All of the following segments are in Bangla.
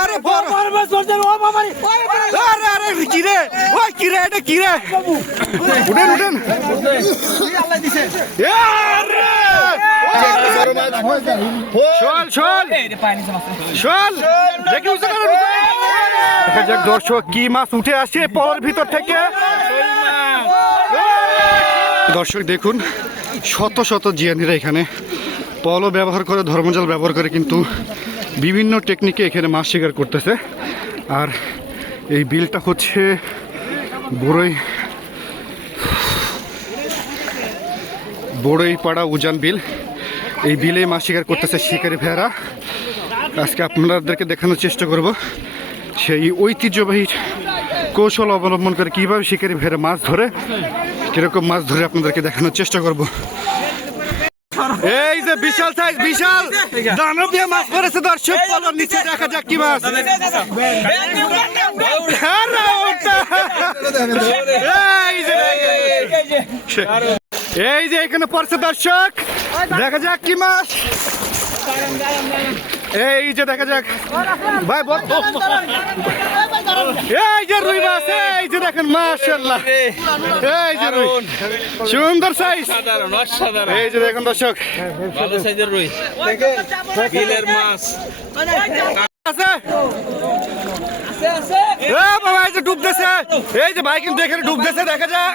আরে বড়। আরে আরে কি রে? ওই কি রে এটা কি রে? উঠেন উঠেন। এ, আরে! শোল শোল। শোল। দেখি উঠে গেল, দেখা যাক দর্শক কি মাছ উঠে আসে পলের ভিতর থেকে। দর্শক দেখুন শত শত জিয়ানিরা এখানে পলও ব্যবহার করে ধর্মজাল ব্যবহার করে কিন্তু বিভিন্ন টেকনিকে এখানে মাছ শিকার করতেছে। আর এই বিলটা হচ্ছে বড়ই বড়ই পাড়া উজান বিল। এই বিলে মাছ শিকার করতেছে শিকারি ভেড়া আজকে আপনাদেরকে দেখানোর চেষ্টা করব সেই ঐতিহ্যবাহী কৌশল অবলম্বন করে কীভাবে শিকারি ভেড়া মাছ ধরে, কীরকম মাছ ধরে আপনাদেরকে দেখানোর চেষ্টা করব। এই যে বিশাল সাইজ বিশাল। দানবীয় মাছ পড়েছে দর্শক পলর নিচে দেখা যাক কি মাছ। এই যে এই যে এখানে পড়ছে দর্শক দেখা যাক কি মাছ। এই যে দেখা যাক। ভাই বল। এই যে রুই মাছ এই যে দেখেন মাশাআল্লাহ। এই যে রুই সুন্দর সাইজ সাধারণ অসাধারণ। এই যে দেখেন দর্শক। ভালো সাইজের রুই। বিলের মাছ। আছে? বাবা এই যে ডুবতেছে এই যে ভাই কিন্তু এখানে ডুবতেছে দেখা যায়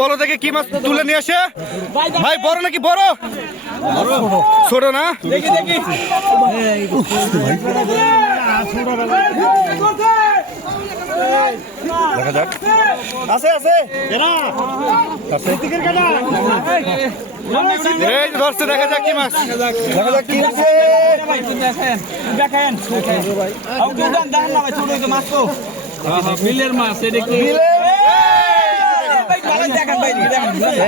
বড় থেকে কি মাছ তুলে নিয়ে আসে ভাই বড় নাকি বড় ছোট না দেখা যাক আছে আছে এই ধরছে দেখা যাক কি মাছ দেখা যাক কি আছে বিলের মাছ এটা কি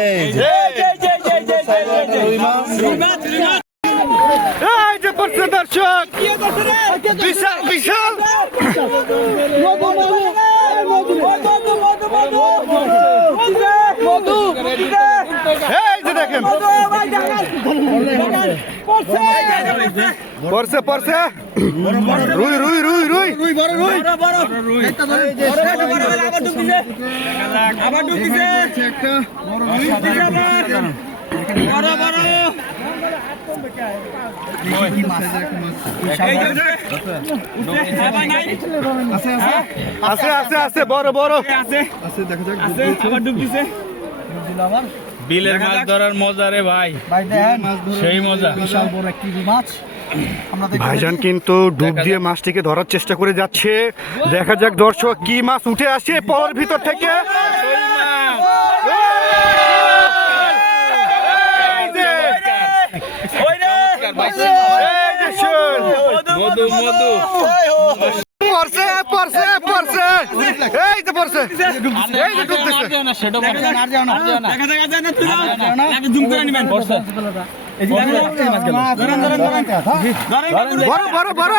এই যে পড়ছে দর্শক। বিশাল বিশাল। রুই বিলের মাছ ধরার মজা রে ভাই। সেই মজা। বিশাল বড় একটি মাছ ভাইজান কিন্তু ডুব দিয়ে মাছটিকে ধরার চেষ্টা করে যাচ্ছে। দেখা যাক দর্শক কি মাছ উঠে আসে পলের ভিতর থেকে এই যে, এই যে মধু মধু পড়ছে পড়ছে পড়ছে এই যে পড়ছে এই যে ডুবতেছে সেটা বড় বড় বড়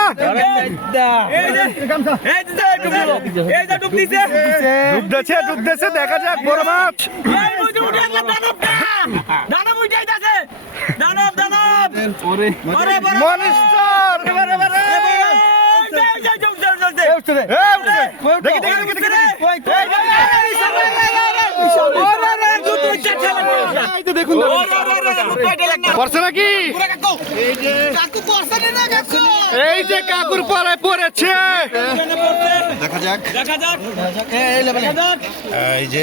ডুবতেছে ডুবতেছে দেখা যাক বড় মাছ মনিস্টার এই দেখি দেখি দেখি এই যে দেখুন নাকি এই যে কাকুর পাড়ায় পড়েছে। দেখা যাক। এই যে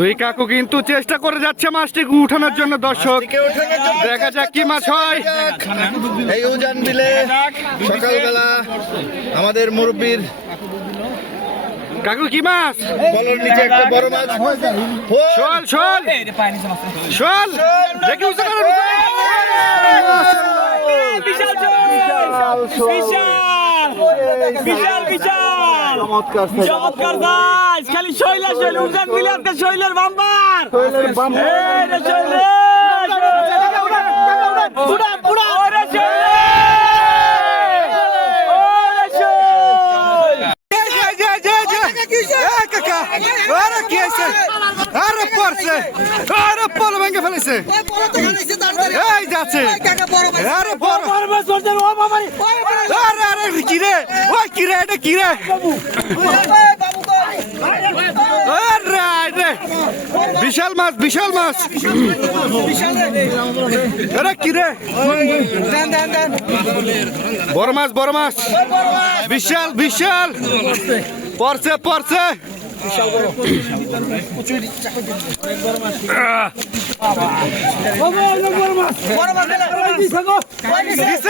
দুই কাকু কিন্তু চেষ্টা করে যাচ্ছে মাছটিকে উঠানোর জন্য দর্শক। দেখা যাক কি মাছ হয়। এই উজান বিলে সকালবেলা আমাদের মুরব্বীর কাকু কি মাছ? বলর নিচে একটা বড় মাছ। ও, শোল শোল। শোল। দেখি উঠে গেল। বিশাল বিশাল চমৎকার গাছ খালি শৈলা শৈল উজান মিলে আজকে শৈলের বাম্বার এই রে শৈলে উড়া উড়া ওরে শৈলে ওরে শৈল এই যে, এই যে, এই যে, এই যে। এই কাকা আরে কি হয়েছে? আরে পড়ছে। আরে পল ভেঙে ফেলেছে। এই যাচ্ছে। আরে বড় ও আরে আরে কি রে? ওই কি রে? এটা কি রে? বিশাল মাছ বিশাল মাছ। আরে কি রে? বড় মাছ বড় মাছ। বিশাল বিশাল। পড়ছে পড়ছে।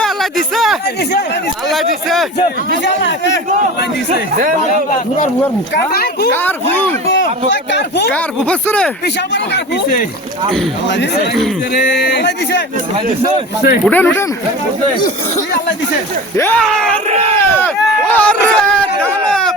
আল্লাহ দিছে আল্লাহ দিছে কার ভুল কার ভুল বসছে রে উঠেন উঠেন আরে! আরে! দানব!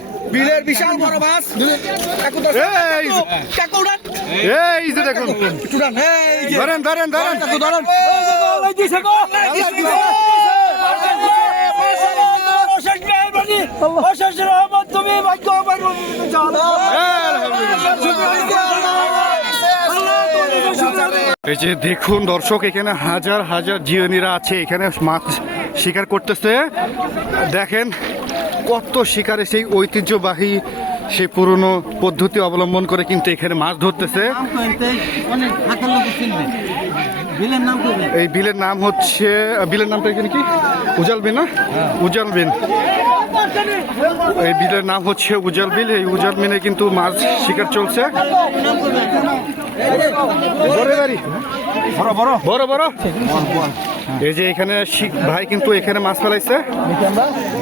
বিলের বিশাল বড় মাছ এই যে- দেখুন ধরেন ধরেন ধরেন আল্লাহ অশেষ রহমত তুমি ভাগ্য এই যে দেখুন দর্শক এখানে হাজার হাজার জিওনিরা আছে এখানে মাছ শিকার করতেছে দেখেন কত শিকারে সেই ঐতিহ্যবাহী সেই পুরনো পদ্ধতি অবলম্বন করে কিন্তু এখানে মাছ ধরতেছে। এই বিলের নাম হচ্ছে বিলের নামটা এখানে কি? উজাল বিল না? উজাল বিল। এই বিলের নাম হচ্ছে উজাল বিল। এই উজাল বিলে কিন্তু মাছ শিকার চলছে। বড় বড়। এই যে এখানে শিখ ভাই কিন্তু এখানে মাছ ফেলাইছে।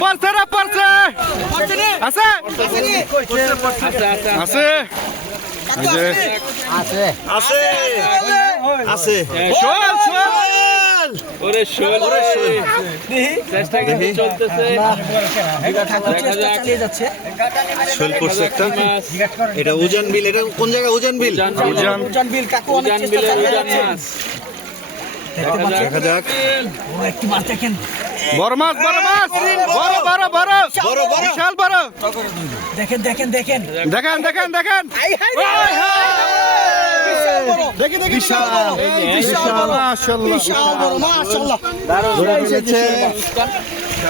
পড়ছে রে পড়ছে আছে? আছে। এই যে। আছে। শোল শোল। ওরে শোল ওরে শোল। চেষ্টা কিন্তু চলতেছে। দেখা যাক। একটা। এটা উজান বিল এটা কোন জায়গা উজান বিল উজান উজান বিলের উজান মাছ দেখা যাক বড় মাছ বড় মাছ। বড় বড় বড় বড়, বড়। বিশাল বড়। দেখেন দেখেন দেখেন। দেখেন দেখেন দেখেন। মাশাআল্লাহ